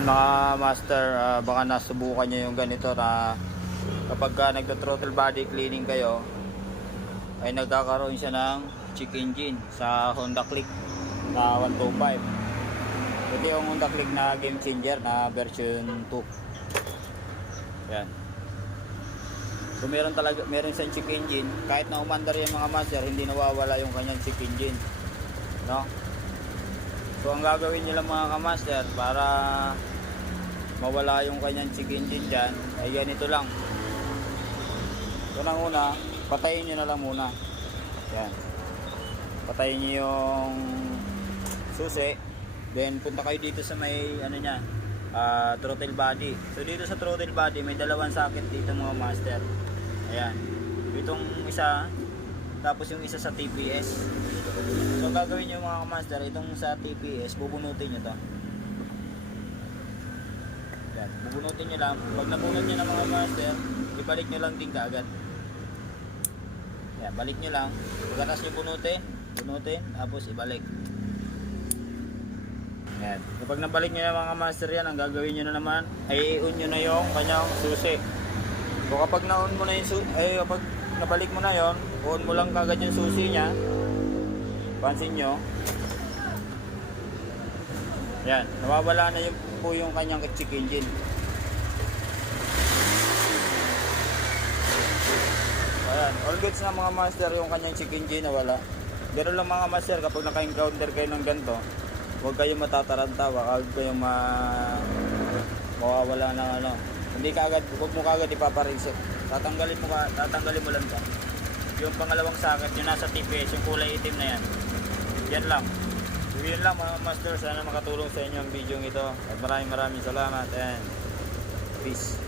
Ayan mga master, baka nasubukan nyo yung ganito na kapag nagto-throttle body cleaning kayo ay nagkakaroon siya ng check engine sa Honda Click na 125. Ito yung Honda Click na game changer na version 2. Ayan. So meron siyang check engine, kahit na umandar yung mga master, hindi nawawala yung kanyang check engine, no? So ang gagawin nyo lang mga kamaster para mawala yung kanyang check engine dyan ay ganito lang. Unang-una, patayin nyo na lang muna. Yan. Patayin nyo yung susi. Then punta kayo dito sa may ano nya, throttle body. So dito sa throttle body may dalawang socket dito mga master. Ayan. Itong isa, tapos yung isa sa TPS. So gagawin nyo mga master, itong sa TPS, bubunutin nyo to. Yan, bubunutin nyo lang. Pag nabunot nyo ng mga master, ibalik nyo lang din kaagad. Yan, balik nyo lang. Pagkatas nyo bunutin, tapos ibalik. Yan. Kapag nabalik nyo ng mga master yan, ang gagawin nyo na naman, ay i-on nyo na yung kanyang susi. So kapag na-on mo na yung susi, kapag nabalik mo na yon, on mo lang kagad yung susi nya. Pansin nyo, yan, nawawala na po yung kanyang check engine. Ayan, all goods na mga master, yung kanyang check engine nawala. Pero lang mga master, kapag naka-encounter kayo ng ganito, huwag kayong matataranta, huwag kayong mawawala ng ano. Hindi kaagad, huwag mo kaagad ipapareset. Tatanggalin mo lang siya. Yung pangalawang socket, yung nasa TPS, yung kulay itim na yan. Yan lang. So yun lang mga master, sana makatulong sa inyo ang video ito. At maraming salamat and peace.